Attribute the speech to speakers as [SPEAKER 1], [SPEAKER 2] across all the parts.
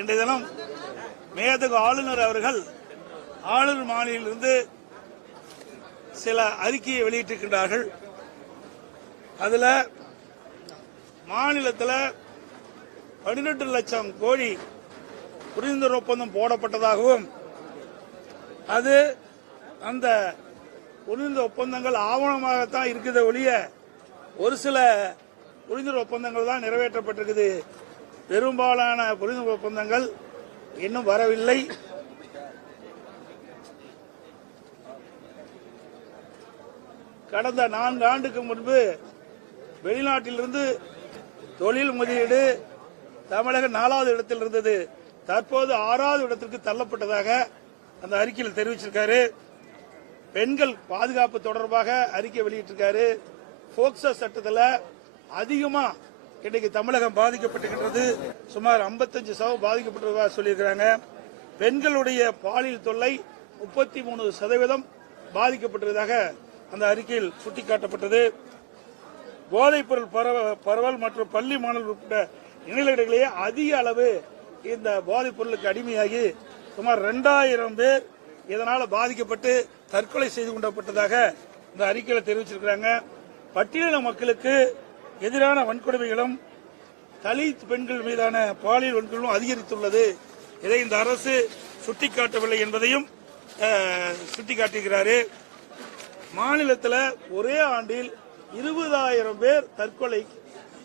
[SPEAKER 1] இன்றைய தினம் மேதகு ஆளுநர் அவர்கள் ஆளுநர் மாநிலிருந்து சில அறிக்கையை வெளியிட்டிருக்கின்றார்கள். அதுல மாநிலத்தில் பதினெட்டு லட்சம் கோடி புரிந்துணர்வு ஒப்பந்தம் போடப்பட்டதாகவும் அது அந்த புரிந்த ஒப்பந்தங்கள் ஆவணமாகத்தான் இருக்குது ஒழிய ஒரு சில புரிந்துணர்வு ஒப்பந்தங்கள் தான் நிறைவேற்றப்பட்டிருக்குது. பெரும்பாலான புரிந்துணர்வு ஒப்பந்தங்கள் இன்னும் வரவில்லை. கடந்த நான்கு ஆண்டுக்கு முன்பு வெளிநாட்டிலிருந்து தொழில் முதலீடு தமிழக நாலாவது இடத்தில் இருந்தது. தற்போது ஆறாவது இடத்திற்கு தள்ளப்பட்டதாக அந்த அறிக்கையில் தெரிவிச்சிருக்காரு. பெண்கள் பாதுகாப்பு தொடர்பாக அறிக்கை வெளியிட்டிருக்காரு. போக்சோ சட்டத்தில் அதிகமாக இன்னைக்கு தமிழகம் பாதிக்கப்பட்டிருக்கிறது சுமார் 55 சதவீதம் பாதிக்கப்பட்டதாக சொல்லியிருக்கிறாங்க. பெண்களுடைய பாலியல் தொல்லை முப்பத்தி மூணு சதவீதம் பாதிக்கப்பட்டிருந்ததாக அந்த அறிக்கையில் சுட்டிக்காட்டப்பட்டது. போதைப்பொருள் பரவ- பரவல் மற்றும் பள்ளி மாணவர்கள் உட்பட்ட இணையர்களிடையே அதிக அளவு இந்த போதைப் பொருளுக்கு அடிமையாகி சுமார் ரெண்டாயிரம் பேர் இதனால் பாதிக்கப்பட்டு தற்கொலை செய்து கொண்டப்பட்டதாக இந்த அறிக்கையில் தெரிவிச்சிருக்கிறாங்க. பட்டியலின மக்களுக்கு எதிரான வன்கொடுமைகளும் தலித் பெண்கள் மீதான பாலியல் வன்கொடுமையும் அதிகரித்துள்ளது. இதை இந்த அரசு சுட்டிக்காட்டவில்லை என்பதையும் சுட்டிக்காட்டுகிறாரு. மாநிலத்தில் ஒரே ஆண்டில் இருபதாயிரம் பேர் தற்கொலை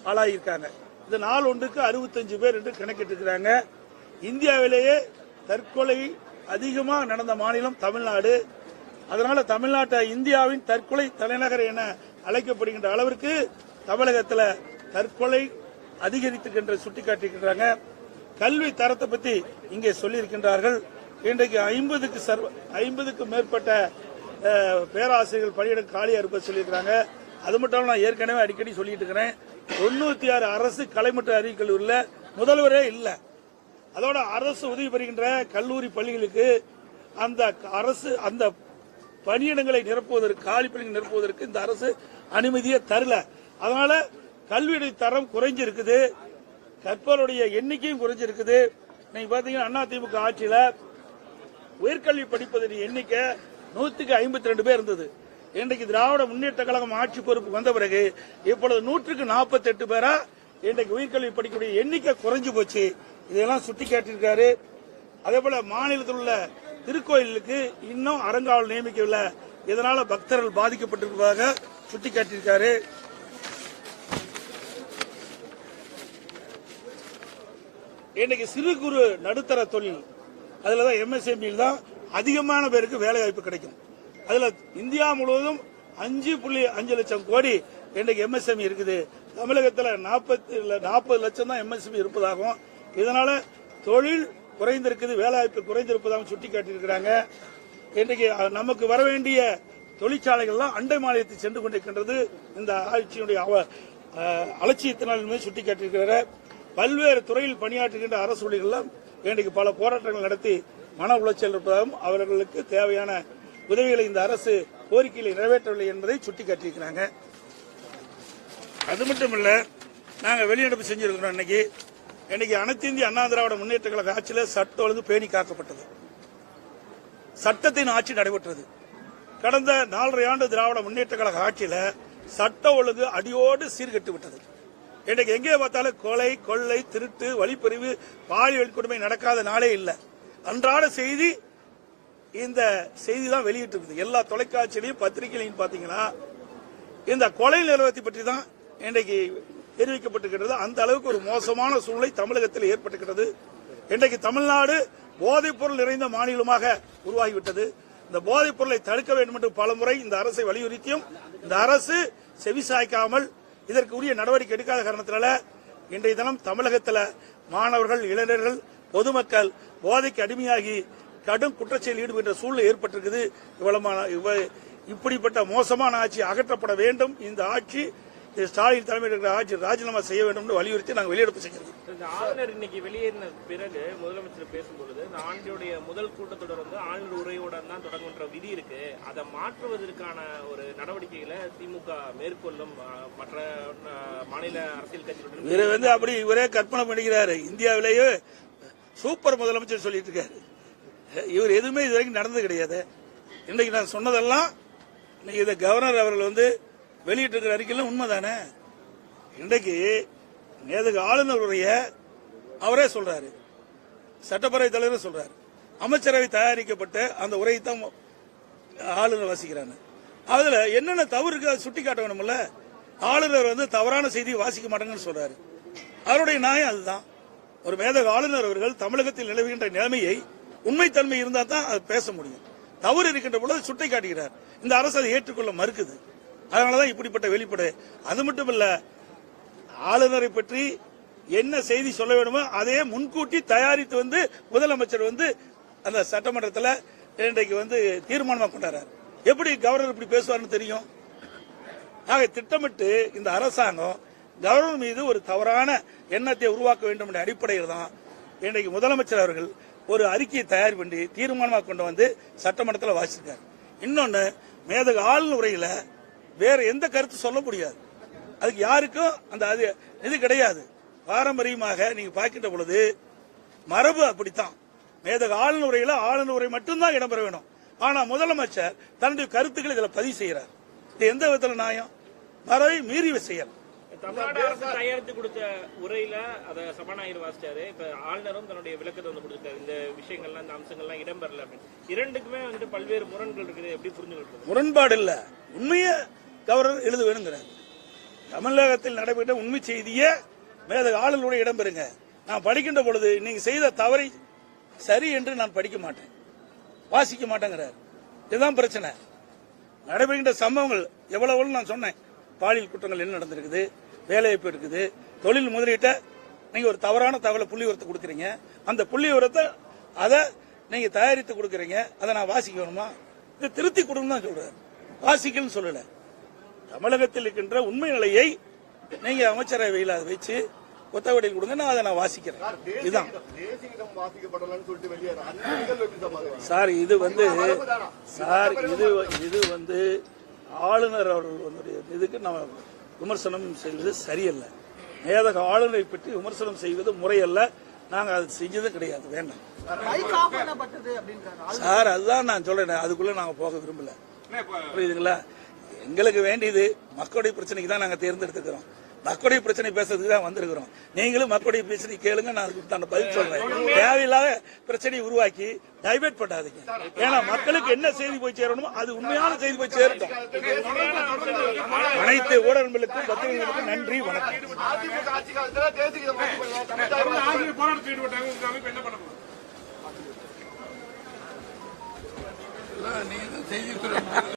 [SPEAKER 1] ஆளாகியிருக்காங்க இந்த நாள் ஒன்றுக்கு அறுபத்தஞ்சு பேர் என்று கணக்கிட்டிருக்கிறாங்க. இந்தியாவிலேயே தற்கொலை அதிகமாக நடந்த மாநிலம் தமிழ்நாடு. அதனால தமிழ்நாட்டை இந்தியாவின் தற்கொலை தலைநகர் என அழைக்கப்படுகின்ற அளவிற்கு தமிழகத்தில் தற்கொலை அதிகரித்திருக்கின்ற சுட்டிக்காட்டியிருக்கிறாங்க. கல்வி தரத்தை பற்றி இங்கே சொல்லியிருக்கின்றார்கள். இன்றைக்கு ஐம்பதுக்கு சர்வ ஐம்பதுக்கு மேற்பட்ட பேராசிரியர்கள் பணியிடம் காலியாக இருப்ப சொல்லியிருக்கிறாங்க. அது மட்டும் நான் ஏற்கனவே அடிக்கடி சொல்லிட்டு இருக்கிறேன். தொண்ணூத்தி ஆறு அரசு கலைமற்ற அறிவியல் கல்லூரியில் முதல்வரே இல்லை. அதோட அரசு உதவி பெறுகின்ற கல்லூரி பள்ளிகளுக்கு அந்த அரசு அந்த பணியிடங்களை நிரப்புவதற்கு காலி பணிகள் நிரப்புவதற்கு இந்த அரசு அனுமதியை தரல. அதனால கல்வியுடைய தரம் குறைஞ்சிருக்குது. கற்பவருடைய எண்ணிக்கையும் குறைஞ்சிருக்குது. நீங்க பாத்தீங்கன்னா அதிமுக ஆட்சியில உயர்கல்வி படிப்பதன் எண்ணிக்கை நூத்துக்கு ஐம்பத்தி ரெண்டு பேர் இருந்தது. இன்றைக்கு திராவிட முன்னேற்ற கழகம் ஆட்சி பொறுப்பு வந்த பிறகு இப்பொழுது நூற்றுக்கு நாற்பத்தி எட்டு பேரா இன்றைக்கு உயர்கல்வி படிக்கக்கூடிய எண்ணிக்கை குறைஞ்சு போச்சு. இதெல்லாம் சுட்டி காட்டியிருக்காரு. அதே போல மாநிலத்தில் உள்ள திருக்கோயிலுக்கு இன்னும் அறங்காவல் நியமிக்கவில்லை. இதனால பக்தர்கள் பாதிக்கப்பட்டிருப்பதாக சுட்டிக்காட்டியிருக்காரு இன்னைக்கு சிறு குறு நடுத்தர தொழில். அதுல தான் எம்எஸ்எம்இ தான் அதிகமான பேருக்கு வேலை வாய்ப்பு கிடைக்கும். அதுல இந்தியா முழுவதும் அஞ்சு புள்ளி அஞ்சு லட்சம் கோடி இன்னைக்கு எம்எஸ்எம்இ இருக்குது. தமிழகத்தில் நாற்பத்தி நாற்பது லட்சம் தான் எம்எஸ்எம்இ இருப்பதாகவும் இதனால தொழில் குறைந்திருக்குது வேலைவாய்ப்பு குறைந்திருப்பதாகவும் சுட்டி காட்டியிருக்கிறாங்க இன்றைக்கு நமக்கு வர வேண்டிய தொழிற்சாலைகள்லாம் அண்டை மாநிலத்தை சென்று கொண்டிருக்கின்றது. இந்த ஆட்சியினுடைய அவ- அலட்சியத்தினால் சுட்டி காட்டியிருக்கிறார் பல்வேறு துறையில் பணியாற்றுகின்ற அரசு ஊழியர்கள்லாம் இன்றைக்கு பல போராட்டங்கள் நடத்தி மன உளைச்சல் இருப்பதாகவும் அவர்களுக்கு தேவையான உதவிகளை இந்த அரசு கோரிக்கைகளை நிறைவேற்றவில்லை என்பதை சுட்டிக்காட்டியிருக்கிறாங்க. அது மட்டும் இல்லை நாங்கள் வெளிநடப்பு செஞ்சிருக்கிறோம் இன்னைக்கு. இன்னைக்கு அனைத்து இந்திய அண்ணா திராவிட முன்னேற்ற கழக ஆட்சியில் சட்ட ஒழுங்கு பேணி காக்கப்பட்டது. சட்டத்தின் ஆட்சி நடைபெற்றது. கடந்த நாலரை ஆண்டு திராவிட முன்னேற்ற கழக ஆட்சியில் சட்ட ஒழுங்கு அடியோடு சீர்கெட்டு விட்டது இன்றைக்கு எங்கே பார்த்தாலும் கொலை கொள்ளை திருட்டு வழிப்பறிவு பாலியல் கொடுமை நடக்காத நாளே இல்லை. அன்றாட செய்தி இந்த செய்தி தான் வெளியிட்டு இருக்குது எல்லா தொலைக்காட்சியிலையும் பத்திரிகையிலையும் பார்த்தீங்கன்னா இந்த கொலை நிறுவனத்தை பற்றி தான் இன்றைக்கு தெரிவிக்கப்பட்டிருக்கிறது. அந்த அளவுக்கு ஒரு மோசமான சூழ்நிலை தமிழகத்தில் ஏற்பட்டுகிறது இன்றைக்கு தமிழ்நாடு போதைப் பொருள் நிறைந்த மாநிலமாக உருவாகிவிட்டது. இந்த போதைப் பொருளை தடுக்க வேண்டும் என்று பலமுறை இந்த அரசை வலியுறுத்தியும் இந்த அரசு செவிசாய்க்காமல் இதற்கு உரிய நடவடிக்கை எடுக்காத காரணத்தினால இன்றைய தினம் தமிழகத்தில் மாணவர்கள் இளைஞர்கள் பொதுமக்கள் போதைக்கு அடிமையாகி கடும் குற்றச்செயல் ஈடுபட்ட சூழ்நிலை ஏற்பட்டிருக்குது. இவ்வளமான இப்படிப்பட்ட மோசமான ஆட்சி அகற்றப்பட வேண்டும். இந்த ஆட்சி திரு ஸ்டாலின் தலைமையில் இருக்கிற ஆட்சி ராஜினாமா செய்ய வேண்டும் என்று வலியுறுத்தி நாங்கள் வெளியெடுப்பு செஞ்சிருக்கோம்.
[SPEAKER 2] இந்த ஆளுநர் இன்னைக்கு வெளியேறின பிறகு முதலமைச்சர் பேசும்பொழுது இந்த ஆண்டுடைய முதல் கூட்டத்தொடர் வந்து ஆளுநர் உரையுடன் தான் தொடங்குன்ற விதி இருக்கு. அதை மாற்றுவதற்கான ஒரு நடவடிக்கைகளை திமுக மேற்கொள்ளும் மற்ற மாநில அரசியல் கட்சிகளுடன்
[SPEAKER 1] இவர் வந்து அப்படி இவரே கற்பனை பண்ணிக்கிறாரு. இந்தியாவிலேயே சூப்பர் முதலமைச்சர் சொல்லிட்டு இருக்காரு. இவர் எதுவுமே இது வரைக்கும் நடந்தது கிடையாது. இன்னைக்கு நான் சொன்னதெல்லாம் இன்னைக்கு இதை கவர்னர் அவர்கள் வந்து வெளியிட்டு இருக்கிற அறிக்கையில உண்மைதானே? இன்றைக்கு நேதுக்கு ஆளுநர் அவரே சொல்றாரு. சட்டப்பேரவை தலைவர் சொல்றாரு. அமைச்சரவை தயாரிக்கப்பட்ட அந்த உரையை தான் ஆளுநர் வாசிக்கிறாங்க. அதுல என்னென்ன தவறு இருக்கு அதை சுட்டி காட்ட வேணும்ல ஆளுநர் வந்து தவறான செய்தியை வாசிக்க மாட்டாங்கன்னு சொல்றாரு. அவருடைய நியாயம் அதுதான். ஒரு மேதக ஆளுநர் அவர்கள் தமிழகத்தில் நிலவுகின்ற நிலைமையை உண்மைத்தன்மை இருந்தா தான் அது பேச முடியும். தவறு இருக்கின்ற பொழுது சுட்டி காட்டுகிறார் இந்த அரசு அதை ஏற்றுக்கொள்ள மறுக்குது. அதனாலதான் இப்படிப்பட்ட வெளிப்படு. அது மட்டும் இல்ல ஆளுநரை பற்றி என்ன செய்தி சொல்ல வேண்டுமோ அதையே முன்கூட்டி தயாரித்து வந்து முதலமைச்சர் வந்து அந்த சட்டமன்றத்தில் இன்றைக்கு வந்து தீர்மானமா கொண்டாடுறார். எப்படி கவர்னர் இப்படி பேசுவார்னு தெரியும்? ஆக திட்டமிட்டு இந்த அரசாங்கம் கவர்னர் மீது ஒரு தவறான எண்ணத்தை உருவாக்க வேண்டும் என்ற அடிப்படையில் தான் இன்றைக்கு முதலமைச்சர் அவர்கள் ஒரு அறிக்கையை தயார் பண்ணி தீர்மானமாக கொண்டு வந்து சட்டமன்றத்தில் வாசிச்சிருக்காரு. இன்னொன்று மேதக ஆளுநர் உரையில் வேற எந்த கருத்து சொல்ல முடியாது. அதுக்கு யாருக்கும் அந்த அது இது கிடையாது. பாரம்பரியமாக நீங்க பார்க்கின்ற பொழுது மரபு அப்படித்தான். மேதக ஆளுநர் உரையில ஆளுநர் உரை மட்டும்தான் இடம்பெற வேணும். ஆனா முதலமைச்சர் தன்னுடைய கருத்துக்களை இதுல பதிவு செய்யறார். இது எந்த விதத்துல நியாயம்? மரபை மீறி செயல்
[SPEAKER 2] தமிழ்நாடு அரசு தயாரித்து கொடுத்த உரையில அத சபாநாயகர் வாசிச்சாரு. இப்ப ஆளுநரும் தன்னுடைய விளக்கத்தை வந்து கொடுத்தாரு இந்த விஷயங்கள்லாம் இந்த அம்சங்கள்லாம் இடம்பெறல அப்படின்னு. இரண்டுக்குமே வந்துட்டு பல்வேறு முரண்கள் இருக்குது. எப்படி புரிஞ்சுக்கிறது
[SPEAKER 1] முரண்பாடு இல்ல. உண்மையை கவர்னர் எழுத வேணுங்கிறார் தமிழகத்தில் நடைபெற்ற உண்மை செய்தியே மேத ஆளுநருடைய இடம்பெறுங்க நான் படிக்கின்ற பொழுது நீங்க செய்த தவறை சரி என்று நான் படிக்க மாட்டேன். வாசிக்க மாட்டேங்கிறார். இதுதான் பிரச்சனை. நடைபெறுகின்ற சம்பவங்கள் எவ்வளவு நான் சொன்னேன். பாலியல் குற்றங்கள் என்ன நடந்திருக்குது? வேலைவாய்ப்பு இருக்குது. தொழில் முதலீட்ட நீங்க ஒரு தவறான தகவலை புள்ளி உரத்தை கொடுக்குறீங்க. அந்த புள்ளி உரத்தை அதை நீங்க தயாரித்து கொடுக்குறீங்க. அதை நான் வாசிக்கணுமா? இதை திருத்தி கொடுன்னு தான் சொல்றேன் வாசிக்கணும்னு சொல்லல. தமிழகத்தில் இருக்கின்ற உண்மை நிலையை நீங்க அமைச்சரவையில் அதை வச்சு கொத்தவடையில் கொடுங்க நான் அதை நான் வாசிக்கிறேன். இதுதான்? சார் இது வந்து சார் இது இது வந்து ஆளுநர் அவர்களுடைய இதுக்கு நம்ம விமர்சனம் செய்வது சரியல்ல. மேதக ஆளுநரை பற்றி விமர்சனம் செய்வது முறையல்ல. நாங்க அது செஞ்சதும் கிடையாது வேண்டாம். சார் அதுதான் நான் சொல்றேன் அதுக்குள்ள நாங்க போக விரும்பல. புரியுதுங்களா? எங்களுக்கு வேண்டியது மக்களுடைய பிரச்சனைக்கு தான் நாங்க தேர்ந்தெடுத்துக்கிறோம். மக்களுடைய பிரச்சனை பேசுறதுக்கு தான் வந்திருக்கிறோம். நீங்களும் மக்களுடைய பிரச்சனை கேளுங்க நான் அதுக்கு பதில் சொல்றேன். தேவையில்லாத பிரச்சனையை உருவாக்கி டைவெர்ட் பண்ணாதீங்க. ஏன்னா மக்களுக்கு என்ன செய்தி போய் சேரணுமோ அது உண்மையான செய்தி போய் சேரட்டும். அனைத்து ஊடகங்களுக்கும் பத்திரிகைகளுக்கும் நன்றி வணக்கம். நீங்க செய்தித்துறை